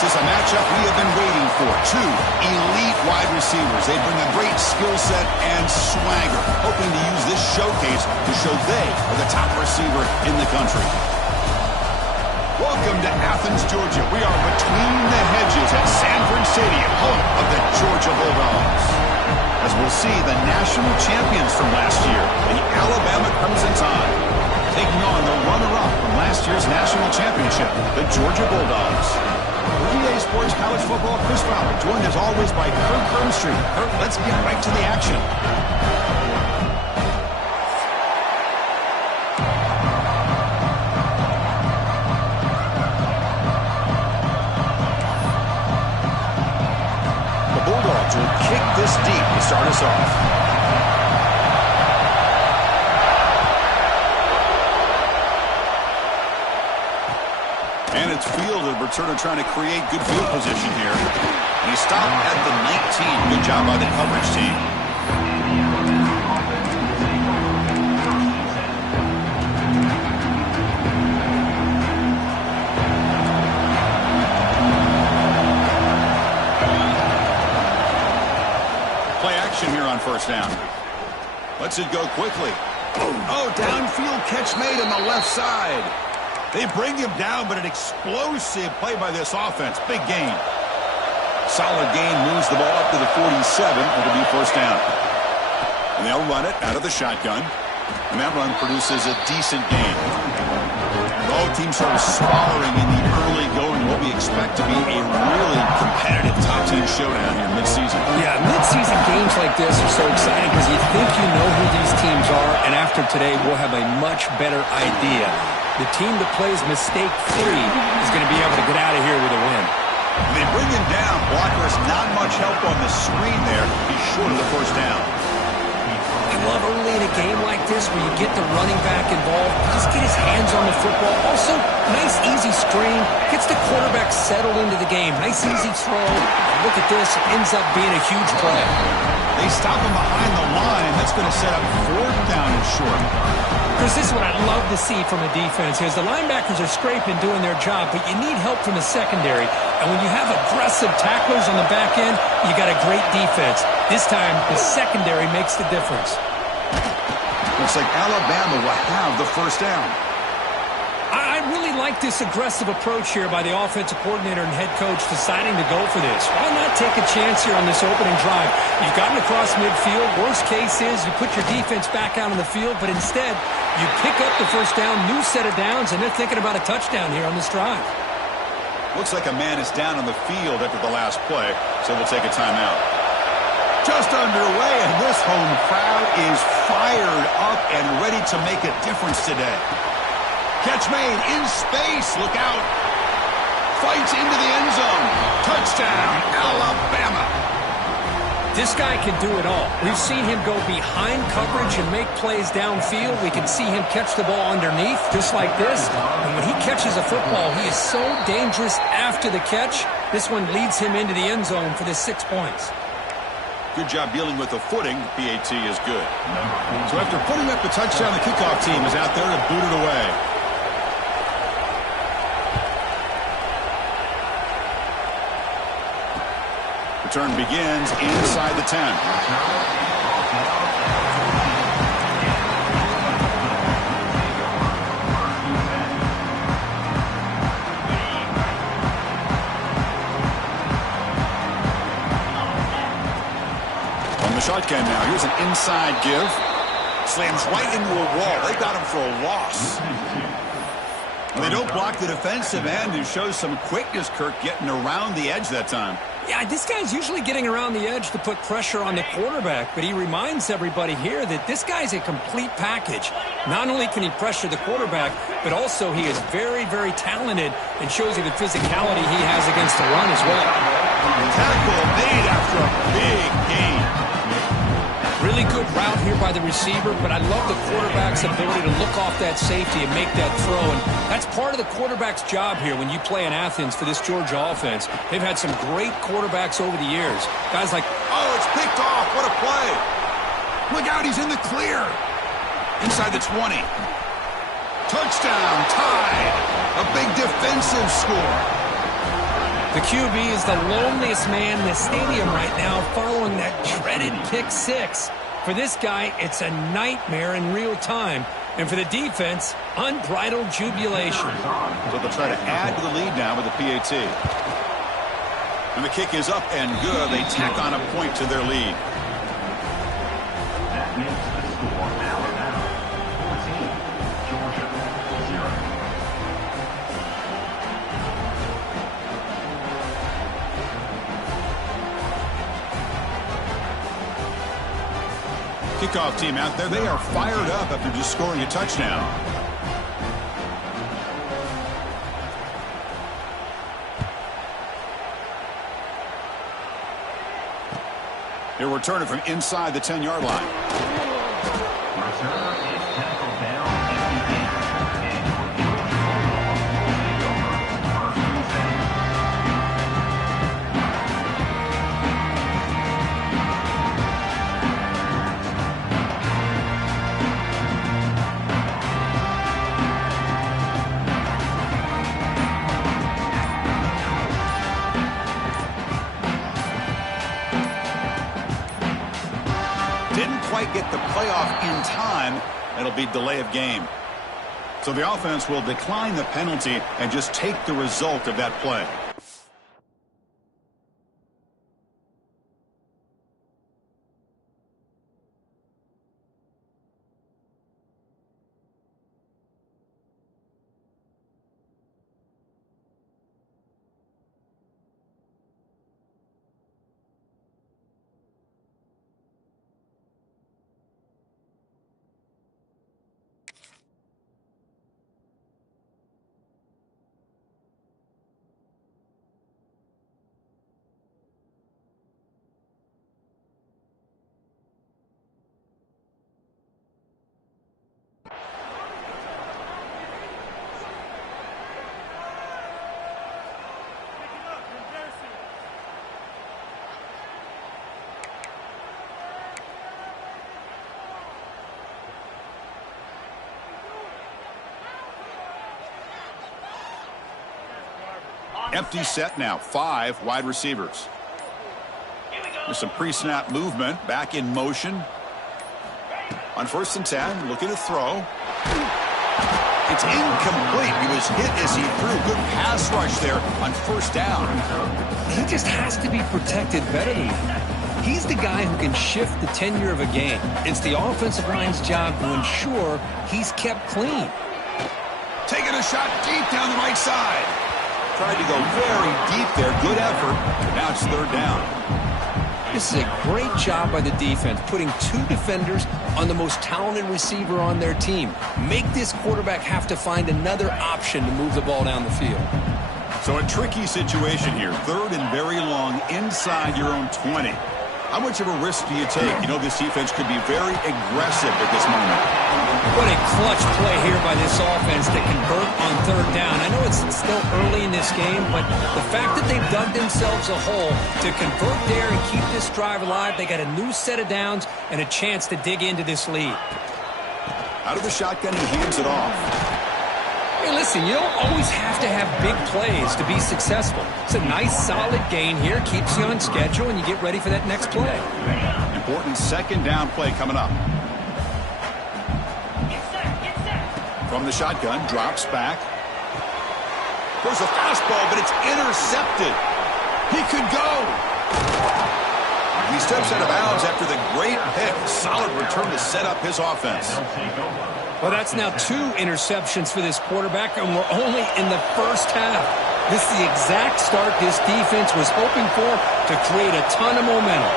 This is a matchup we have been waiting for. Two elite wide receivers. They bring a great skill set and swagger, hoping to use this showcase to show they are the top receiver in the country. Welcome to Athens, Georgia. We are between the hedges at Sanford Stadium, home of the Georgia Bulldogs. As we'll see, the national champions from last year, the Alabama Crimson Tide, taking on the runner-up from last year's national championship, the Georgia Bulldogs. EA Sports College Football, Chris Fowler, joined as always by Kirk Hermstreet. Kirk, let's get right to the action. The Bulldogs will kick this deep to start us off. And it's field, and returner trying to create good field position here. He stopped at the 19. Good job by the coverage team. Play action here on first down. Lets it go quickly. Oh, downfield catch made on the left side. They bring him down, but an explosive play by this offense. Big gain. Solid gain, moves the ball up to the 47. It'll be first down. And they'll run it out of the shotgun. And that run produces a decent gain. Both teams sort of sparring in the early going. What we expect to be a really competitive top 10 showdown here mid-season. Yeah, mid-season games like this are so exciting because you think you know who these teams are, and after today we'll have a much better idea. The team that plays mistake-free is going to be able to get out of here with a win. They bring him down. Blockers not much help on the screen there. He's short of the first down. I love early in a game like this where you get the running back involved. Just get his hands on the football. Also, nice easy screen. Gets the quarterback settled into the game. Nice easy throw. And look at this. It ends up being a huge play. They stop him behind the line. That's going to set up fourth down and short. Chris, this is what I love to see from a defense is the linebackers are scraping, doing their job, but you need help from the secondary. And when you have aggressive tacklers on the back end, you got a great defense. This time, the secondary makes the difference. Looks like Alabama will have the first down. I really like this aggressive approach here by the offensive coordinator and head coach deciding to go for this. Why not take a chance here on this opening drive? You've gotten across midfield. Worst case is you put your defense back out on the field, but instead you pick up the first down, new set of downs, and they're thinking about a touchdown here on this drive. Looks like a man is down on the field after the last play, so we'll take a timeout. Just underway, and this home crowd is fired up and ready to make a difference today. Catch made in space. Look out. Fights into the end zone. Touchdown, Alabama. This guy can do it all. We've seen him go behind coverage and make plays downfield. We can see him catch the ball underneath, just like this. And when he catches a football, he is so dangerous after the catch. This one leads him into the end zone for the 6 points. Good job dealing with the footing. PAT is good. So after putting up the touchdown, the kickoff team is out there to boot it away. Return begins inside the 10. On the shotgun now. Here's an inside give. Slams right into a wall. They got him for a loss. And they don't block the defensive end, who shows some quickness, Kirk, getting around the edge that time. Yeah, this guy's usually getting around the edge to put pressure on the quarterback, but he reminds everybody here that this guy's a complete package. Not only can he pressure the quarterback, but also he is very, very talented and shows you the physicality he has against the run as well. Tackle made after a big gain. Really good route here by the receiver, but I love the quarterback's ability to look off that safety and make that throw. And that's part of the quarterback's job here when you play in Athens for this Georgia offense. They've had some great quarterbacks over the years. Guys like, oh, it's picked off. What a play. Look out, he's in the clear. Inside the 20. Touchdown, tied. A big defensive score. The QB is the loneliest man in the stadium right now following that dreaded pick six. For this guy, it's a nightmare in real time. And for the defense, unbridled jubilation. So they'll try to add to the lead now with the PAT. And the kick is up and good. They tack on a point to their lead. That makes the score Alabama 14, Georgia 0. Kickoff team out there. They are fired up after just scoring a touchdown. He'll return it from inside the 10-yard line. Returner is tackled down at the 8. And your Georgia Bulldogs will take over 1st and 10. Didn't quite get the playoff in time. It'll be delay of game. So the offense will decline the penalty and just take the result of that play. Empty set now. 5 wide receivers. There's some pre-snap movement. Back in motion. On 1st and 10. Looking to throw. It's incomplete. He was hit as he threw. Good pass rush there on 1st down. He just has to be protected better than that. He's the guy who can shift the tenure of a game. It's the offensive line's job to ensure he's kept clean. Taking a shot deep down the right side. Tried to go very deep there. Good effort. Now it's 3rd down. This is a great job by the defense, putting 2 defenders on the most talented receiver on their team. Make this quarterback have to find another option to move the ball down the field. So a tricky situation here. 3rd and very long inside your own 20. How much of a risk do you take? You know, this defense could be very aggressive at this moment. What a clutch play here by this offense to convert on 3rd down. I know it's still early in this game, but the fact that they've dug themselves a hole to convert there and keep this drive alive, they got a new set of downs and a chance to dig into this lead. Out of the shotgun, he hands it off. Hey, listen, you don't always have to have big plays to be successful. It's a nice, solid gain here. Keeps you on schedule, and you get ready for that next play. Important 2nd down play coming up. From the shotgun, drops back. There's a fastball, but it's intercepted. He could go. He steps out of bounds after the great pick. Solid return to set up his offense. Well, that's now 2 interceptions for this quarterback, and we're only in the 1st half. This is the exact start this defense was hoping for to create a ton of momentum.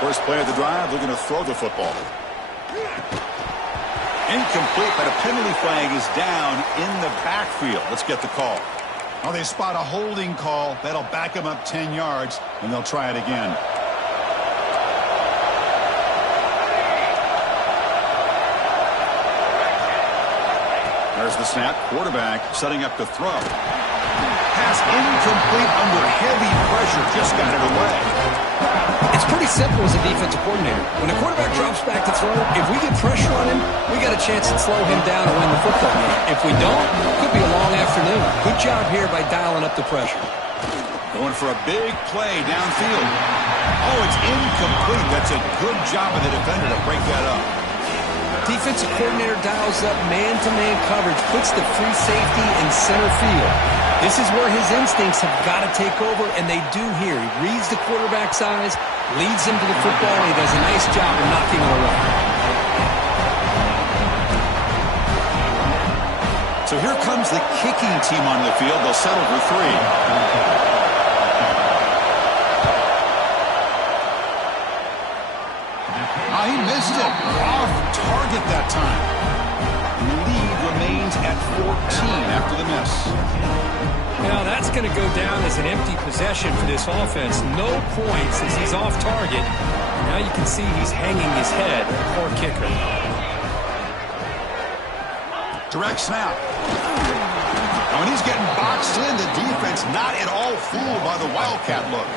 First play of the drive, looking to throw the football. Incomplete, but a penalty flag is down in the backfield. Let's get the call. Oh, they spot a holding call. That'll back them up 10 yards, and they'll try it again. There's the snap. Quarterback setting up to throw. Pass incomplete under heavy pressure. Just got it away. It's pretty simple as a defensive coordinator. When the quarterback drops back to throw, if we get pressure on him, we got a chance to slow him down and win the football game. If we don't, it could be a long afternoon. Good job here by dialing up the pressure. Going for a big play downfield. Oh, it's incomplete. That's a good job of the defender to break that up. Defensive coordinator dials up man-to-man coverage, puts the free safety in center field. This is where his instincts have got to take over, and they do here. He reads the quarterback's eyes, leads him to the football, and he does a nice job of knocking it away. So here comes the kicking team on the field. They'll settle for 3. He missed it. Off target that time. And the lead remains at 14 after the miss. Now that's going to go down as an empty possession for this offense. No points as he's off target. Now you can see he's hanging his head. Poor kicker. Direct snap. And when he's getting boxed in, the defense not at all fooled by the Wildcat look.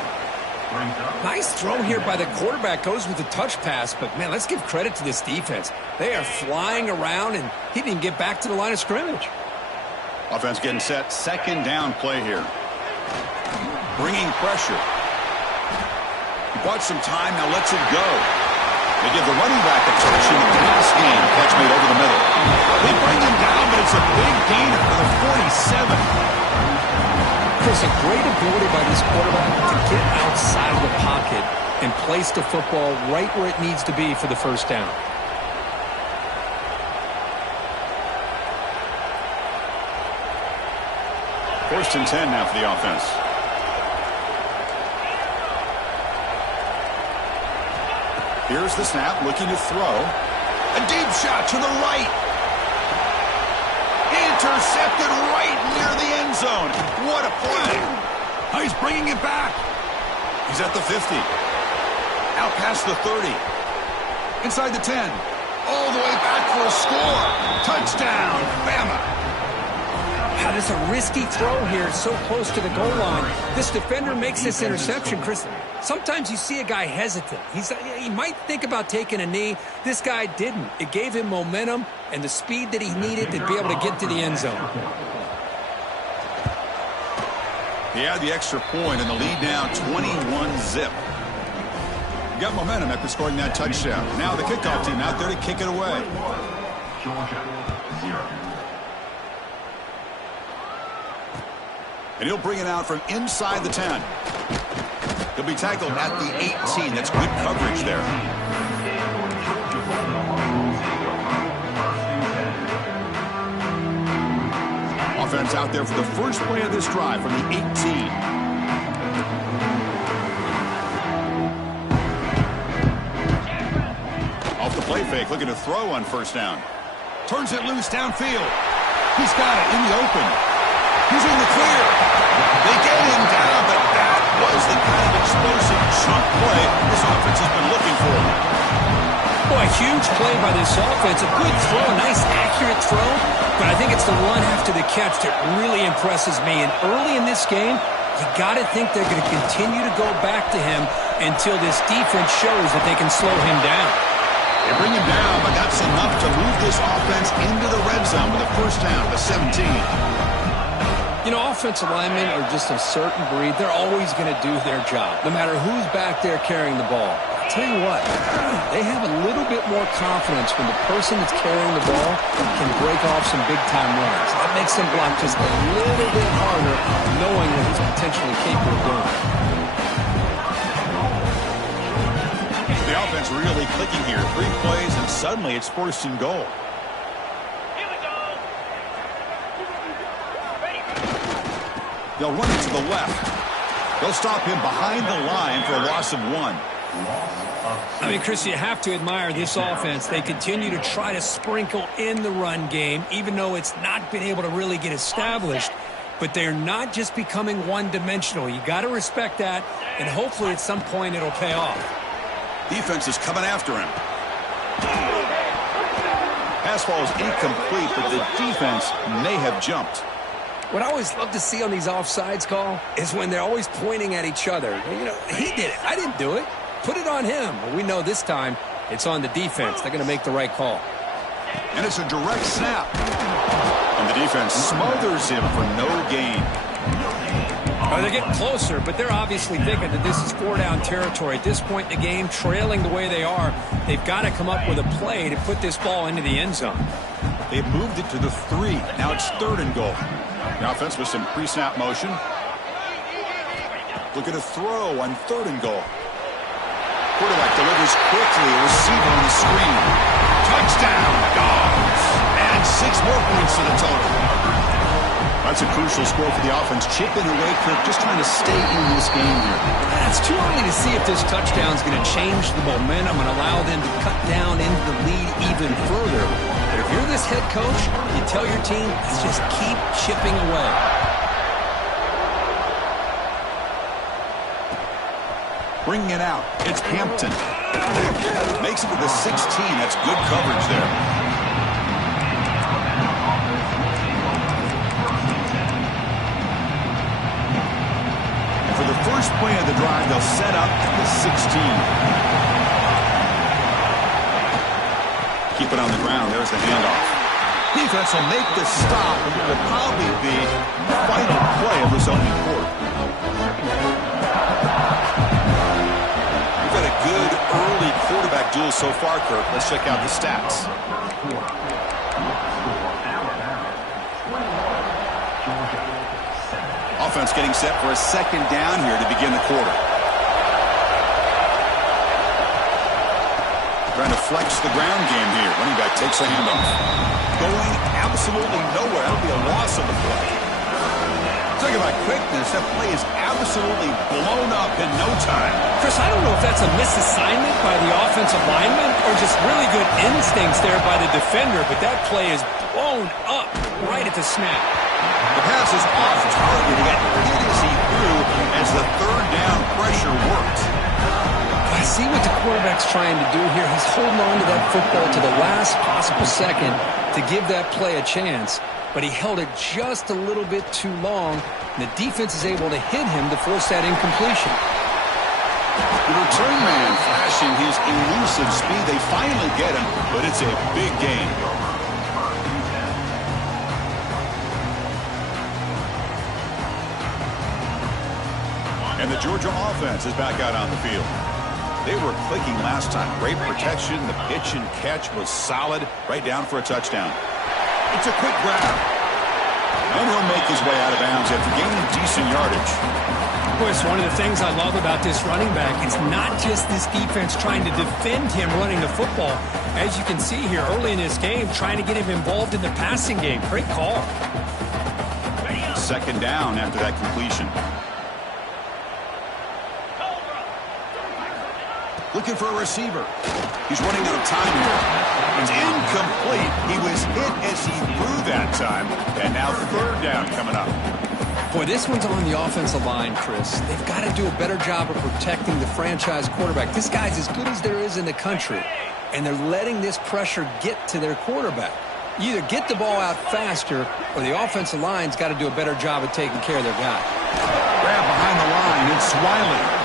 Nice throw here by the quarterback. Goes with the touch pass, but man, let's give credit to this defense. They are flying around, and he didn't get back to the line of scrimmage. Offense getting set. Second down play here. Bringing pressure. He bought some time, now lets it go. They give the running back a touch in the pass game. Catch made over the middle. They bring him down, but it's a big gainer for the 47. Chris, a great ability by this quarterback to get outside of the pocket and place the football right where it needs to be for the first down. First and 10 now for the offense. Here's the snap, looking to throw. A deep shot to the right. Intercepted right near the end zone. What a play. Oh, he's bringing it back. He's at the 50. Out past the 30. Inside the 10. All the way back for a score. Touchdown, Bama. That's a risky throw here, so close to the goal line. This defender makes this interception, Chris. Sometimes you see a guy hesitant. He might think about taking a knee. This guy didn't. It gave him momentum and the speed that he needed to be able to get to the end zone. He had the extra point and the lead now 21-zip. Got momentum after scoring that touchdown. Now the kickoff team out there to kick it away. Georgia, 0. And he'll bring it out from inside the 10. He'll be tackled at the 18. That's good coverage there. Offense out there for the first play of this drive from the 18. Off the play fake, looking to throw on first down. Turns it loose downfield. He's got it in the open. He's in the clear. They get him down, but that was the kind of explosive chunk play this offense has been looking for. Boy, a huge play by this offense. A good throw, a nice accurate throw, but I think it's the run after the catch that really impresses me. And early in this game, you got to think they're going to continue to go back to him until this defense shows that they can slow him down. They bring him down, but that's enough to move this offense into the red zone with a first down to 17. You know, offensive linemen are just a certain breed. They're always going to do their job, no matter who's back there carrying the ball. I'll tell you what, they have a little bit more confidence when the person that's carrying the ball can break off some big-time runs. That makes them block just a little bit harder, knowing what he's potentially capable of doing. The offense really clicking here. 3 plays, and suddenly it's first and goal. They'll run it to the left. They'll stop him behind the line for a loss of 1. I mean, Chris, you have to admire this offense. They continue to try to sprinkle in the run game, even though it's not been able to really get established. But they're not just becoming one-dimensional. You got to respect that, and hopefully at some point it'll pay off. Defense is coming after him. Pass ball is incomplete, but the defense may have jumped. What I always love to see on these offsides call is when they're always pointing at each other. You know, he did it. I didn't do it. put it on him. But we know this time it's on the defense. They're going to make the right call. And it's a direct snap. And the defense smothers him for no gain. Oh, they're getting closer, but they're obviously thinking that this is four-down territory. At this point in the game, trailing the way they are, they've got to come up with a play to put this ball into the end zone. They've moved it to the 3. Now it's 3rd and goal. The offense with some pre-snap motion. Look at a throw on 3rd and goal. Quarterback delivers quickly. A receiver on the screen. Touchdown, Dogs. And 6 more points to the total. That's a crucial score for the offense. Chipping away, Kirk, just trying to stay in this game here. It's too early to see if this touchdown is going to change the momentum and allow them to cut down into the lead even further. But if you're this head coach, you tell your team, let's just keep chipping away. Bringing it out. It's Hampton. Makes it to the 16. That's good coverage there. And for the first play of the drive, they'll set up the 16. Keep it on the ground. There's the handoff. Defense will make the stop, and it will probably be the final play of this opening quarter. We've got a good early quarterback duel so far, Kirk. Let's check out the stats. Offense getting set for a 2nd down here to begin the quarter. Trying to flex the ground game here. Running back takes a handoff. Going absolutely nowhere. That'll be a loss of the play. Talking about quickness, that play is absolutely blown up in no time. Chris, I don't know if that's a misassignment by the offensive lineman or just really good instincts there by the defender, but that play is blown up right at the snap. The pass is off target. He got hit as he threw as the 3rd down pressure worked. I see what the quarterback's trying to do here. He's holding on to that football to the last possible second to give that play a chance, but he held it just a little bit too long, and the defense is able to hit him to force that incompletion. The return man flashing his elusive speed. They finally get him, but it's a big gain. And the Georgia offense is back out on the field. They were clicking last time. Great protection. The pitch and catch was solid. Right down for a touchdown. It's a quick grab. And he'll make his way out of bounds after gaining decent yardage. Boy, it's one of the things I love about this running back. It's not just this defense trying to defend him running the football. As you can see here early in this game, trying to get him involved in the passing game. Great call. 2nd down after that completion. Looking for a receiver. He's running out of time here. It's incomplete. He was hit as he threw that time. And now 3rd down coming up. Boy, this one's on the offensive line, Chris. They've got to do a better job of protecting the franchise quarterback. This guy's as good as there is in the country, and they're letting this pressure get to their quarterback. You either get the ball out faster, or the offensive line's got to do a better job of taking care of their guy. Grab behind the line. It's Wiley.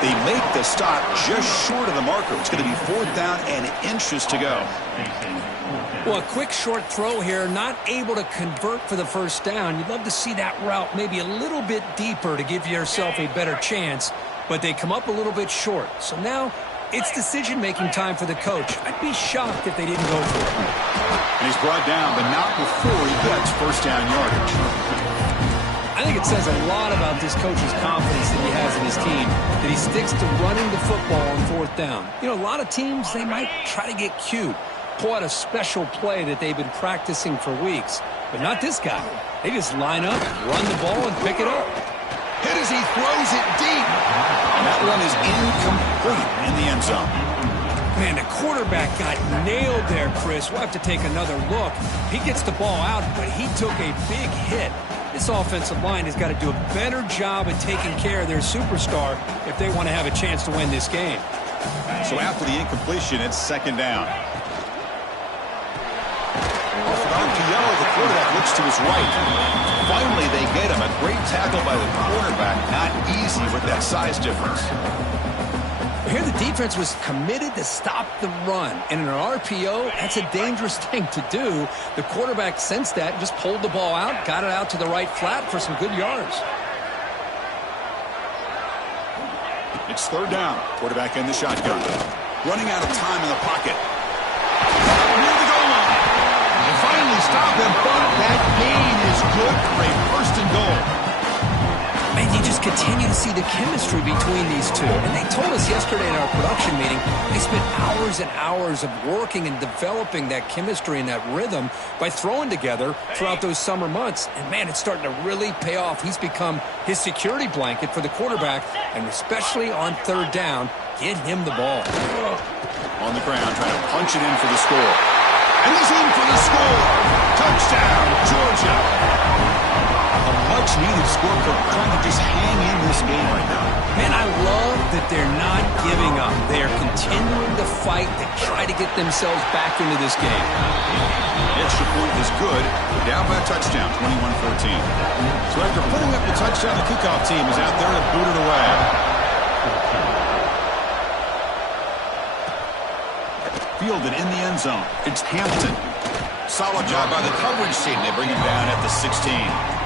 They make the stop just short of the marker. It's going to be 4th down and inches to go. Well, a quick short throw here, not able to convert for the 1st down. You'd love to see that route maybe a little bit deeper to give yourself a better chance, but they come up a little bit short. So now it's decision-making time for the coach. I'd be shocked if they didn't go for it. And he's brought down, but not before he gets 1st down yardage. I think it says a lot about this coach's confidence that he has in his team, that he sticks to running the football on 4th down. You know, a lot of teams, they might try to get cute, pull out a special play that they've been practicing for weeks, but not this guy. They just line up, run the ball, and pick it up. Hit as he throws it deep. And that one is incomplete in the end zone. Man, the quarterback got nailed there, Chris. We'll have to take another look. He gets the ball out, but he took a big hit. This offensive line has got to do a better job at taking care of their superstar if they want to have a chance to win this game. So after the incompletion, it's 2nd down. Off an RPO, the quarterback looks to his right. Finally, they get him. A great tackle by the cornerback. Not easy with that size difference. Here the defense was committed to stop the run. And in an RPO, that's a dangerous thing to do. The quarterback sensed that and just pulled the ball out, got it out to the right flat for some good yards. It's third down. Quarterback in the shotgun. Running out of time in the pocket. Near the goal line. They finally stop him, but that gain is good for a first and goal. Man, you just continue to see the chemistry between these two. And they told us yesterday in our production meeting, they spent hours and hours of working and developing that chemistry and that rhythm by throwing together throughout those summer months. And, man, it's starting to really pay off. He's become his security blanket for the quarterback, and especially on third down, get him the ball. On the ground, trying to punch it in for the score. And he's in for the score. Touchdown, Georgia. A much-needed score for trying to just hang in this game right now. Man, I love that they're not giving up. They are continuing to fight to try to get themselves back into this game. The extra point is good. They're down by a touchdown, 21-14. So after putting up the touchdown, the kickoff team is out there to boot it away. Fielded in the end zone. It's Hampton. Solid job by the coverage team. They bring him down at the 16.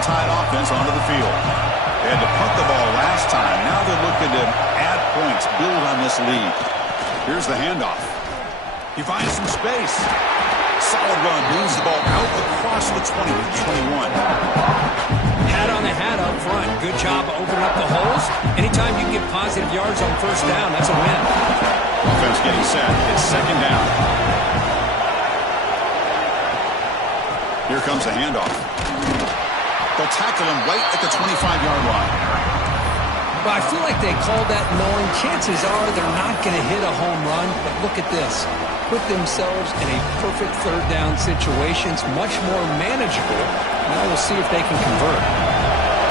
Tide offense onto the field. They had to punt the ball last time. Now they're looking to add points, build on this lead. Here's the handoff. He finds some space. Solid run. Moves the ball out across the 20-21. Hat on the hat up front. Good job of opening up the holes. Anytime you can get positive yards on first down, that's a win. Offense getting set. It's second down. Here comes the handoff. They'll tackle him right at the 25-yard line. Well, I feel like they called that knowing chances are they're not going to hit a home run. But look at this. Put themselves in a perfect third down situation. It's much more manageable. Now we'll see if they can convert.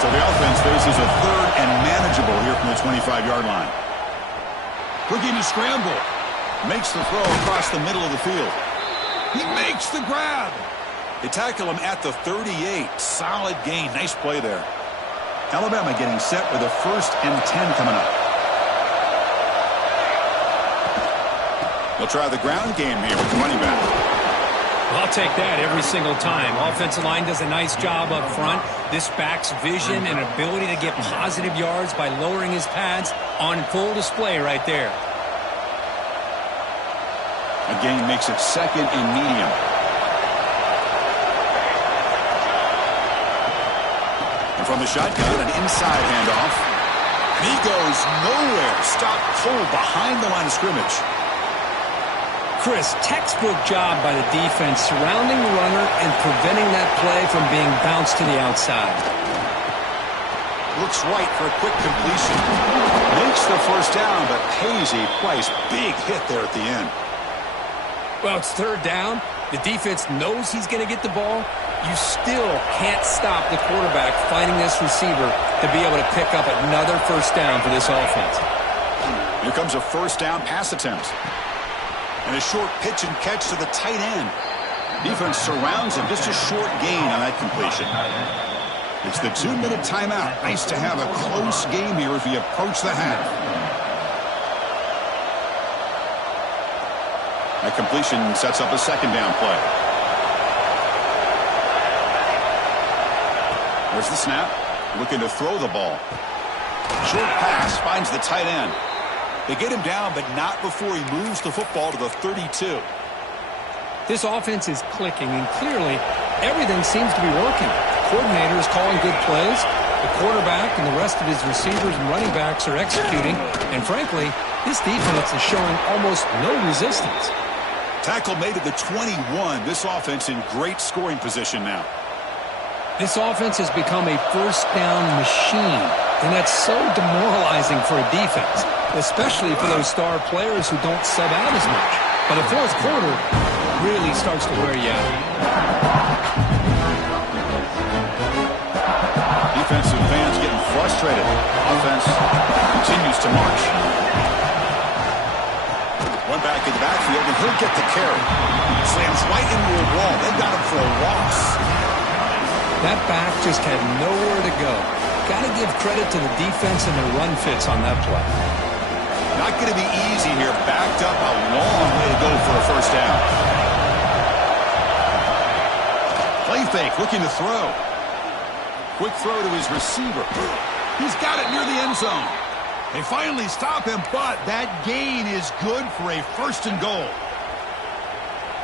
So the offense faces a third and manageable here from the 25-yard line. Looking to scramble. Makes the throw across the middle of the field. He makes the grab. They tackle him at the 38. Solid gain. Nice play there. Alabama getting set with a 1st and 10 coming up. They'll try the ground game here with the running back. Well, I'll take that every single time. Offensive line does a nice job up front. This back's vision and ability to get positive yards by lowering his pads on full display right there. A gain makes it second and medium. From the shotgun, an inside handoff. And he goes nowhere. Stopped cold behind the line of scrimmage. Chris, textbook job by the defense surrounding the runner and preventing that play from being bounced to the outside. Looks right for a quick completion. Makes the first down, but pays a price. Big hit there at the end. Well, it's third down. The defense knows he's going to get the ball. You still can't stop the quarterback finding this receiver to be able to pick up another first down for this offense. Here comes a first down pass attempt. And a short pitch and catch to the tight end. Defense surrounds him. Just a short gain on that completion. It's the 2-minute timeout. Nice to have a close game here as we approach the half. That completion sets up a second down play. There's the snap. Looking to throw the ball. Short pass finds the tight end. They get him down, but not before he moves the football to the 32. This offense is clicking, and clearly everything seems to be working. The coordinator is calling good plays. The quarterback and the rest of his receivers and running backs are executing. And frankly, this defense is showing almost no resistance. Tackle made at the 21. This offense in great scoring position now. This offense has become a first down machine, and that's so demoralizing for a defense, especially for those star players who don't sub out as much. But the fourth quarter really starts to wear you out. Defensive fans getting frustrated frustrated. Offense continues to march. One back in the backfield, and he'll get the carry. Slams right into a wall. They got him for a loss. That back just had nowhere to go. Got to give credit to the defense and their run fits on that play. Not going to be easy here. Backed up a long way to go for a first down. Play fake, looking to throw. Quick throw to his receiver. He's got it near the end zone. They finally stop him, but that gain is good for a first and goal.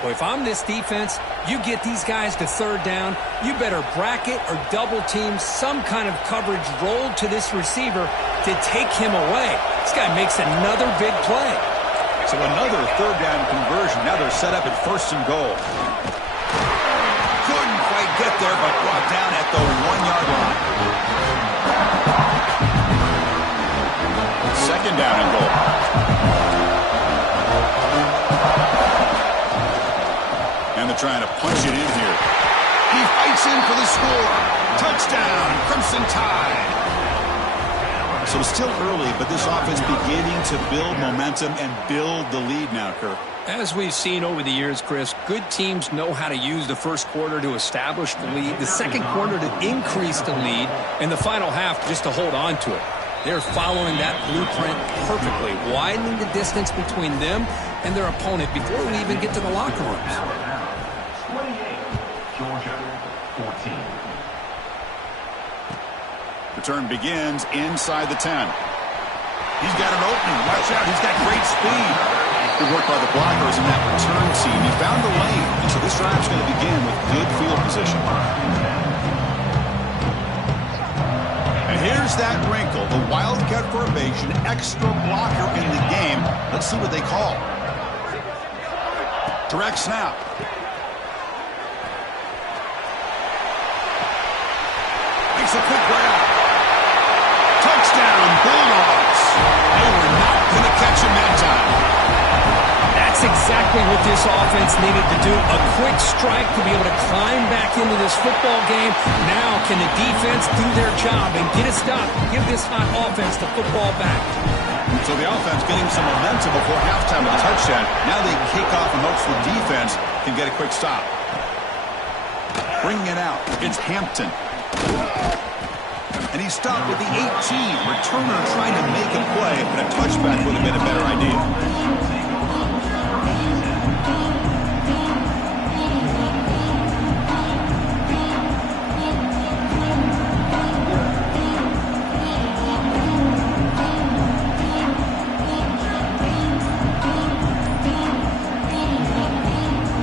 Well, if I'm this defense, you get these guys to third down, you better bracket or double team some kind of coverage rolled to this receiver to take him away. This guy makes another big play. So another third down conversion. Now they're set up at first and goal. Couldn't quite get there, but brought down at the 1-yard line. Second down and goal. And they're trying to punch it in here. He fights in for the score. Touchdown, Crimson Tide. So it's still early, but this offense beginning to build momentum and build the lead now, Kirk. As we've seen over the years, Chris, good teams know how to use the first quarter to establish the lead, the second quarter to increase the lead, and the final half just to hold on to it. They're following that blueprint perfectly, widening the distance between them and their opponent before we even get to the locker rooms. 28, Georgia 14. Return begins inside the 10. He's got an opening. Watch out. He's got great speed. Good work by the blockers in that return team. He found the lane. And so this drive's going to begin with good field position. And here's that wrinkle. The Wildcat formation, extra blocker in the game. Let's see what they call. Direct snap. Makes a quick grab. Touchdown, Bulldogs. They were not going to catch him that time. That's exactly what this offense needed to do. A quick strike to be able to climb back into this football game. Now can the defense do their job and get a stop, give this hot offense the football back. So the offense getting some momentum before halftime with a touchdown. Now they kick off in hopes the defense can get a quick stop. Bringing it out, it's Hampton. And he stopped with the 18. Returner trying to make a play, and a touchback would have been a better idea.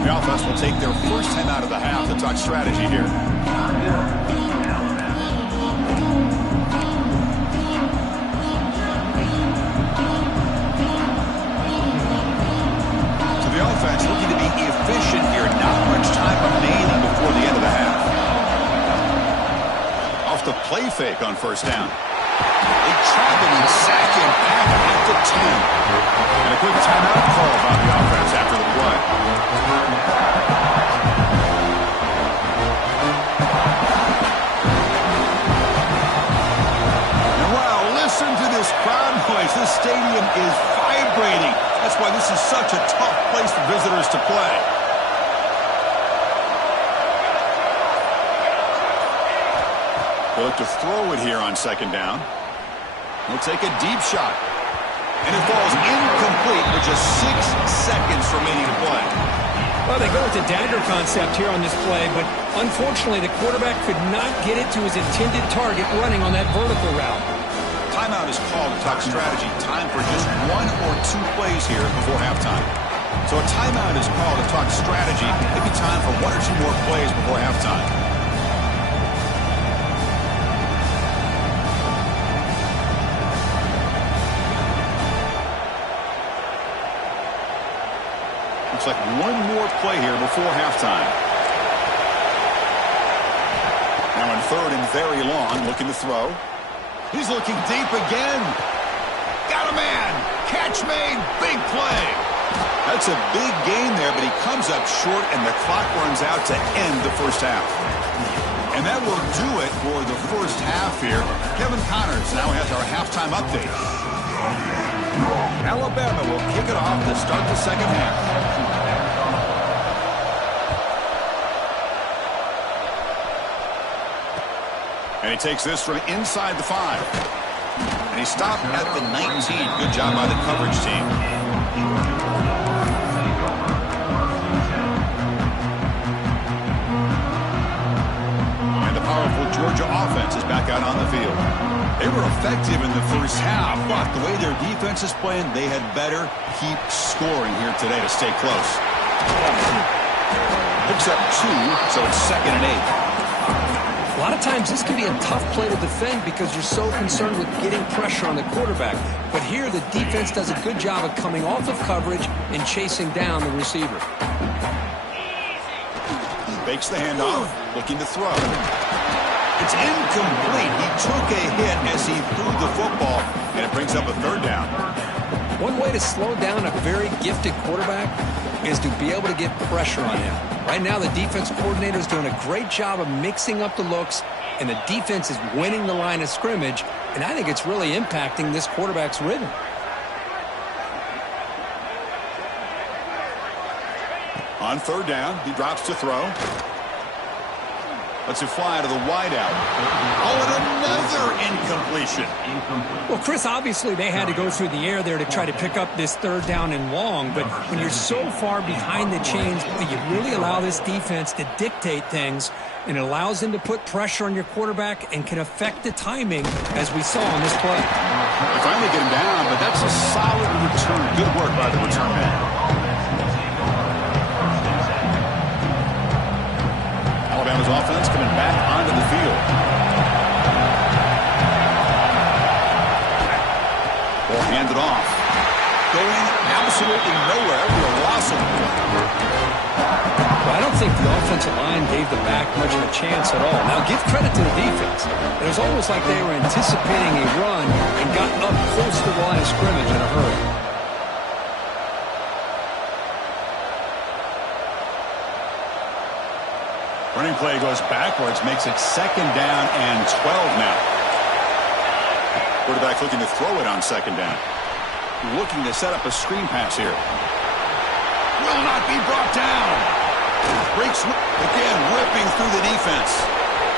The offense will take their first time out of the half to talk strategy here. Offense looking to be efficient here. Not much time remaining before the end of the half. Off the play fake on first down. They trap him and sack him back at the 10. And a quick timeout call by the offense after the play. And wow, listen to this crowd noise. This stadium is vibrating. That's why this is such a tough place for visitors to play. They'll look to throw it here on second down. He'll take a deep shot. And it falls incomplete with just 6 seconds remaining to play. Well, they go with the dagger concept here on this play, but unfortunately the quarterback could not get it to his intended target running on that vertical route. Timeout is called to talk strategy. Time for just 1 or 2 plays here before halftime. So a timeout is called to talk strategy. Maybe time for 1 or 2 more plays before halftime. Looks like 1 more play here before halftime. Now in third and very long, looking to throw. He's looking deep again. Got a man. Catch made. Big play. That's a big gain there, but he comes up short, and the clock runs out to end the first half. And that will do it for the first half here. Kevin Connors now has our halftime update. Alabama will kick it off to start the second half. And he takes this from inside the 5. And he stopped at the 19. Good job by the coverage team. And the powerful Georgia offense is back out on the field. They were effective in the first half, but the way their defense is playing, they had better keep scoring here today to stay close. Picks up 2, so it's 2nd and 8. A lot of times this can be a tough play to defend because you're so concerned with getting pressure on the quarterback. But here the defense does a good job of coming off of coverage and chasing down the receiver. Fakes the handoff, looking to throw. It's incomplete. He took a hit as he threw the football, and it brings up a 3rd down. One way to slow down a very gifted quarterback is to be able to get pressure on him. Right now, the defense coordinator is doing a great job of mixing up the looks, and the defense is winning the line of scrimmage, and I think it's really impacting this quarterback's rhythm. On 3rd down, he drops to throw. Lets it fly to the wideout. Oh, and another incompletion. Well, Chris, obviously they had to go through the air there to try to pick up this 3rd down and long, but when you're so far behind the chains, you really allow this defense to dictate things, and it allows them to put pressure on your quarterback and can affect the timing, as we saw on this play. They finally get him down, but that's a solid return. Good work by the return man. Alabama's offense coming back onto the field. Ball handed off. Going absolutely nowhere for a loss of the Well, I don't think the offensive line gave the back much of a chance at all. Now, give credit to the defense. It was almost like they were anticipating a run and got up close to the line of scrimmage in a hurry. Running play goes backwards, makes it 2nd down and 12 now. Quarterback looking to throw it on 2nd down. Looking to set up a screen pass here. Will not be brought down. Breaks again, ripping through the defense.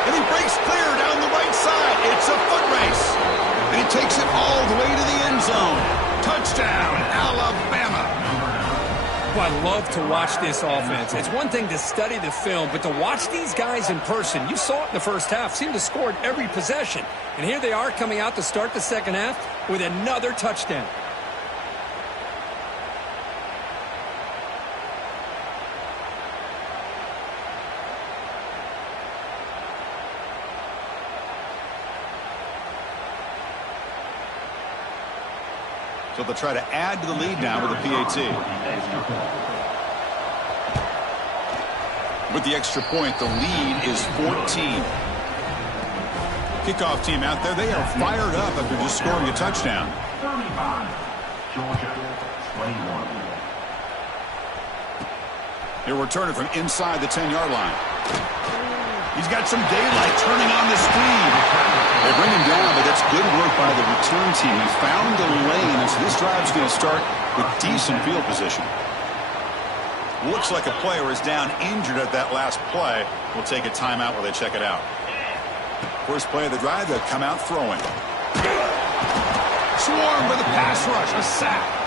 And he breaks clear down the right side. It's a foot race. And he takes it all the way to the end zone. Touchdown, Alabama. I love to watch this offense. It's one thing to study the film, but to watch these guys in person, you saw it in the first half, seemed to score at every possession. And here they are coming out to start the second half with another touchdown. So they'll try to add to the lead now with a PAT. With the extra point, the lead is 14. Kickoff team out there, they are fired up after just scoring a touchdown. 35, Georgia, 21. He'll return it from inside the 10-yard line. He's got some daylight turning on the speed. They bring him down, but that's good work by the return team. He found the lane, and so this drive's going to start with decent field position. Looks like a player is down injured at that last play. We'll take a timeout while they check it out. First play of the drive, they'll come out throwing. Swarmed by the pass rush, a sack.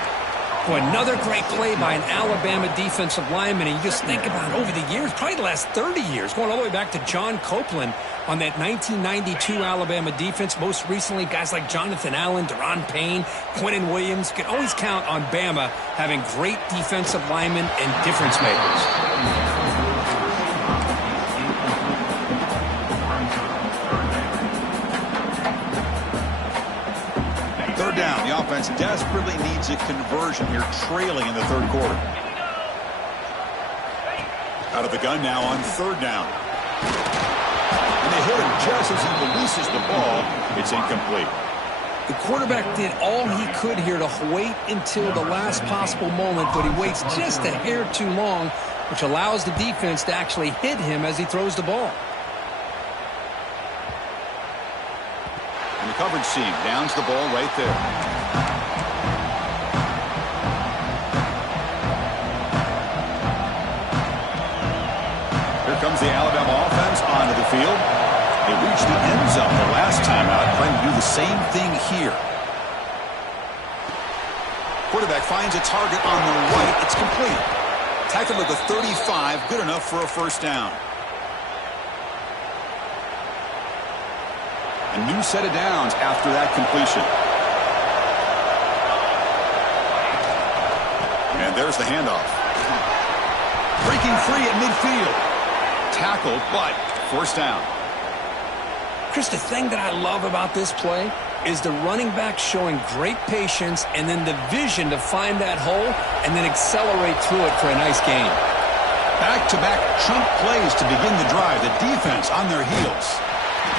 Well, another great play by an Alabama defensive lineman. And you just think about it over the years, probably the last 30 years, going all the way back to John Copeland on that 1992 Alabama defense. Most recently, guys like Jonathan Allen, Deron Payne, Quentin Williams. You can always count on Bama having great defensive linemen and difference makers. Down. The offense desperately needs a conversion here, trailing in the third quarter. Out of the gun now on 3rd down. And they hit him just as he releases the ball. It's incomplete. The quarterback did all he could here to wait until the last possible moment, but he waits just a hair too long, which allows the defense to actually hit him as he throws the ball. coverage seam. Downs the ball right there. Here comes the Alabama offense onto the field. They reached the end zone the last time out, trying to do the same thing here. Quarterback finds a target on the right. It's complete. Tackle at the 35, good enough for a first down. A new set of downs after that completion. And there's the handoff. Breaking free at midfield. Tackled, but first down. Chris, the thing that I love about this play is the running back showing great patience and then the vision to find that hole and then accelerate through it for a nice gain. Back-to-back chunk plays to begin the drive. The defense on their heels.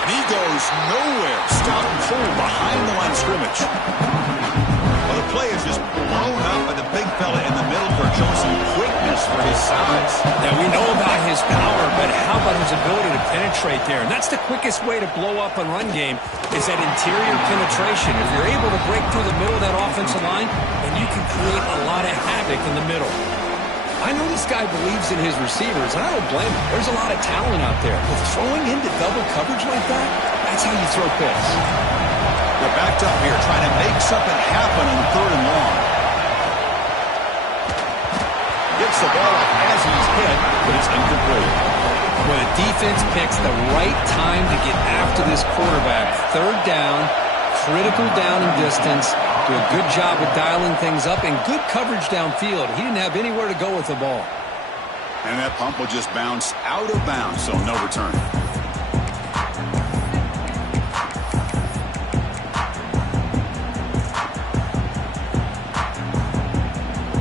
And he goes nowhere. Stopped cold behind the line of scrimmage. Well, the play is just blown up by the big fella in the middle for showing some quickness for his size. Now, we know about his power, but how about his ability to penetrate there? And that's the quickest way to blow up a run game is that interior penetration. If you're able to break through the middle of that offensive line, then you can create a lot of havoc in the middle. I know this guy believes in his receivers, and I don't blame him. There's a lot of talent out there. But throwing into double coverage like that, that's how you throw picks. They're backed up here, trying to make something happen on 3rd and long. Gets the ball up as he's hit, but it's incomplete. Well, the defense picks the right time to get after this quarterback. 3rd down, critical down and distance. Do a good job of dialing things up and good coverage downfield. He didn't have anywhere to go with the ball. And that pump will just bounce out of bounds, so no return.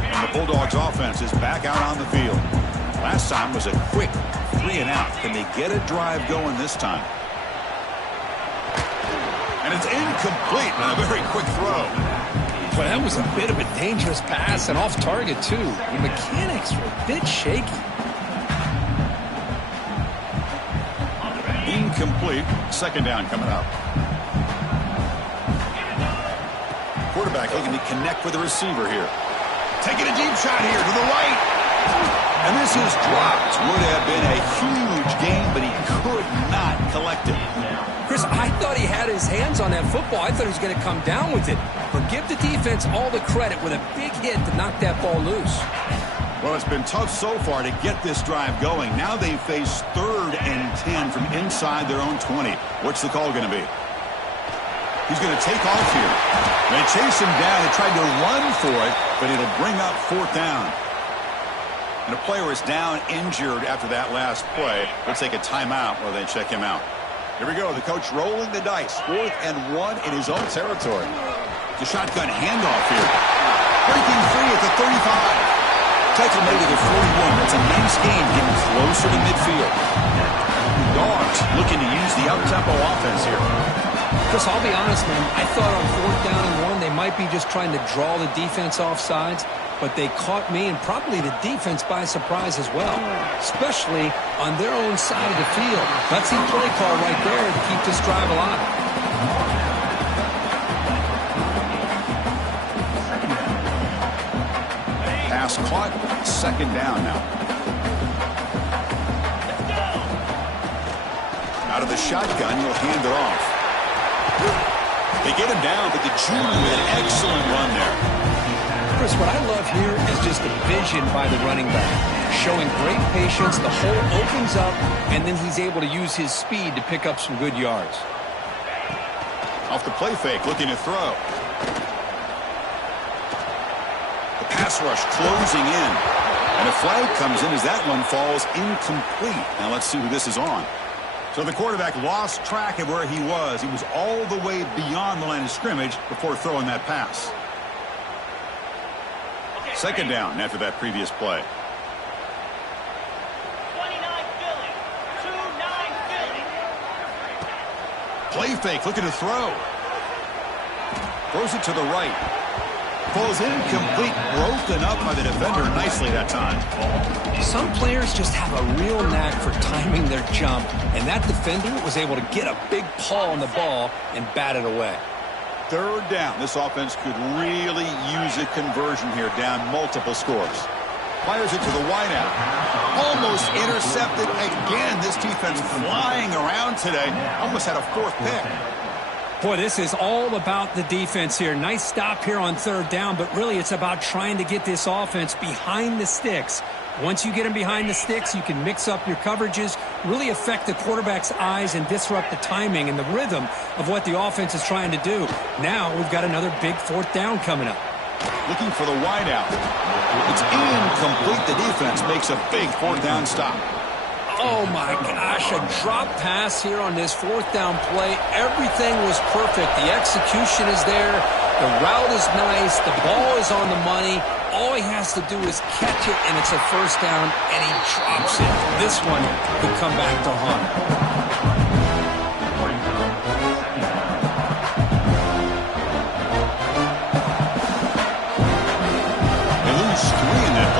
And the Bulldogs offense is back out on the field. Last time was a quick 3-and-out. Can they get a drive going this time? And it's incomplete on a very quick throw. Well, that was a bit of a dangerous pass and off target, too. The mechanics were a bit shaky. Incomplete. 2nd down coming up. Quarterback looking to connect with the receiver here. Taking a deep shot here to the right. And this is dropped. Would have been a huge gain, but he could not collect it. Chris, I thought he had his hands on that football. I thought he was going to come down with it. But give the defense all the credit with a big hit to knock that ball loose. Well, it's been tough so far to get this drive going. Now they face 3rd and 10 from inside their own 20. What's the call going to be? He's going to take off here. They chase him down. They tried to run for it, but it'll bring up 4th down. And a player is down injured after that last play. Let's take a timeout while they check him out. Here we go. The coach rolling the dice. 4th and 1 in his own territory. The shotgun handoff here. Breaking free at the 35. Tackle made at the 41. That's a nice gain, getting closer to midfield. The Dogs looking to use the up-tempo offense here. Chris, I'll be honest, man. I thought on 4th down and 1, they might be just trying to draw the defense off sides. But they caught me and probably the defense by surprise as well, especially on their own side of the field. Gutsy play call right there to keep this drive alive. Pass caught, 2nd down now. Out of the shotgun, he'll hand it off. They get him down, but the junior with an excellent run there. Chris, what I love here is just the vision by the running back. Showing great patience, the hole opens up, and then he's able to use his speed to pick up some good yards. Off the play fake, looking to throw. The pass rush closing in. And a flag comes in as that one falls incomplete. Now let's see who this is on. So the quarterback lost track of where he was. He was all the way beyond the line of scrimmage before throwing that pass. 2nd down after that previous play. 29 Philly. 2-9 Philly. Play fake, looking to throw. Throws it to the right. Falls incomplete, broken up by the defender nicely that time. Some players just have a real knack for timing their jump, and that defender was able to get a big paw on the ball and bat it away. Third down. This offense could really use a conversion here, down multiple scores. Fires it to the wideout. Almost intercepted again. This defense flying around today. Almost had a fourth pick. Boy, this is all about the defense here. Nice stop here on third down, but really it's about trying to get this offense behind the sticks. Once you get them behind the sticks, you can mix up your coverages, really affect the quarterback's eyes and disrupt the timing and the rhythm of what the offense is trying to do. Now we've got another big fourth down coming up. Looking for the wideout. It's incomplete. The defense makes a big fourth down stop. Oh, my gosh, a drop pass here on this fourth down play. Everything was perfect. The execution is there. The route is nice. The ball is on the money. All he has to do is catch it, and it's a first down, and he drops it. This one could come back to haunt.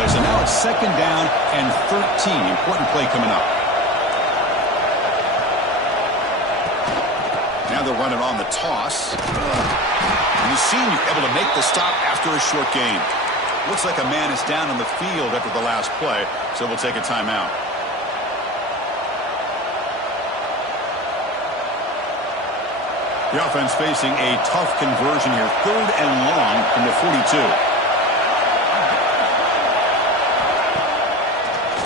So now it's second down and 13. Important play coming up. Now they'll run it on the toss. And the senior able to make the stop after a short gain. Looks like a man is down on the field after the last play, so we'll take a timeout. The offense facing a tough conversion here. Third and long from the 42.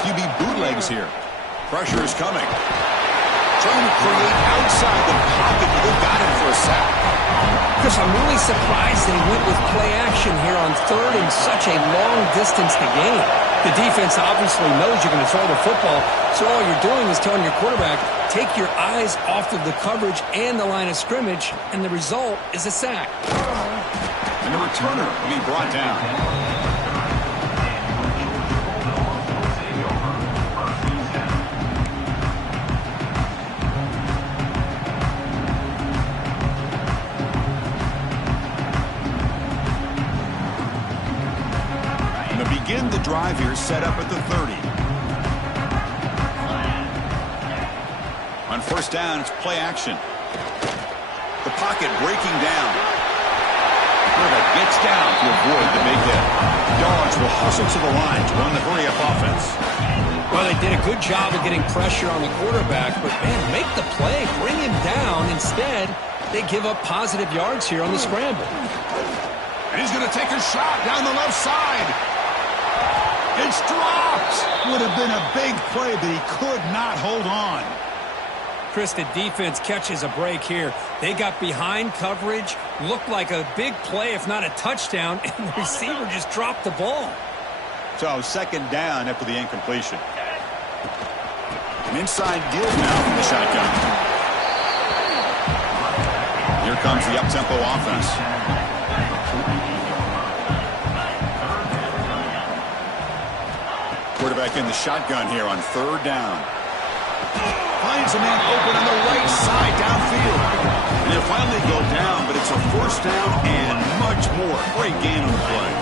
QB bootlegs here. Pressure is coming. Trying to create outside the pocket, but they got him for a sack. Chris, I'm really surprised they went with play action here on third and such a long distance to gain. The defense obviously knows you're going to throw the football, so all you're doing is telling your quarterback, take your eyes off of the coverage and the line of scrimmage, and the result is a sack. And the returner will be brought down. Begin the drive here, set up at the 30. On first down, it's play action. The pocket breaking down. Quarterback gets down to avoid the big hit. Dogs will hustle to the line to run the hurry-up offense. Well, they did a good job of getting pressure on the quarterback, but, man, make the play, bring him down. Instead, they give up positive yards here on the scramble. And he's going to take a shot down the left side. It's dropped. Would have been a big play, but he could not hold on. Chris, the defense catches a break here. They got behind coverage, looked like a big play, if not a touchdown, and the receiver just dropped the ball. So second down after the incompletion. An inside deal now from the shotgun. Here comes the up-tempo offense. Quarterback in the shotgun here on third down. Finds a man open on the right side downfield. And they'll finally go down, but it's a first down and much more. Great game on the play.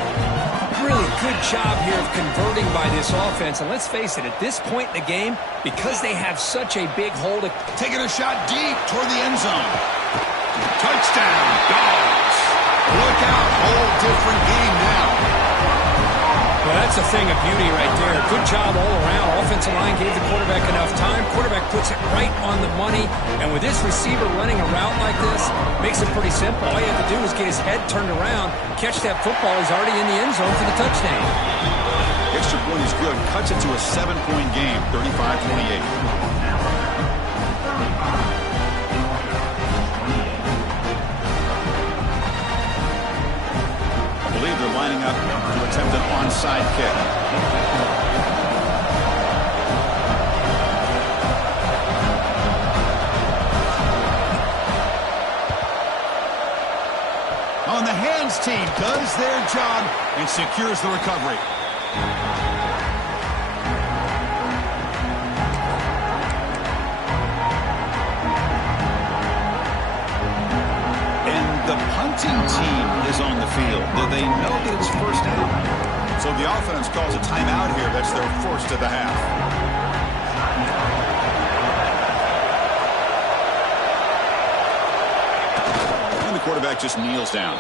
Really good job here of converting by this offense. And let's face it, at this point in the game, because they have such a big hold. Taking a shot deep toward the end zone. Touchdown, Dogs. Look out, whole different game now. Well, that's a thing of beauty right there. Good job all around. Offensive line gave the quarterback enough time. Quarterback puts it right on the money. And with this receiver running a route like this, makes it pretty simple. All you have to do is get his head turned around, catch that football. He's already in the end zone for the touchdown. Extra point is good. Cuts it to a 7-point game, 35-28. I believe they're lining up to attempt an onside kick. On the hands team does their job and secures the recovery. The punting team is on the field. They know that it's first down. So the offense calls a timeout here. That's their first of the half. And the quarterback just kneels down.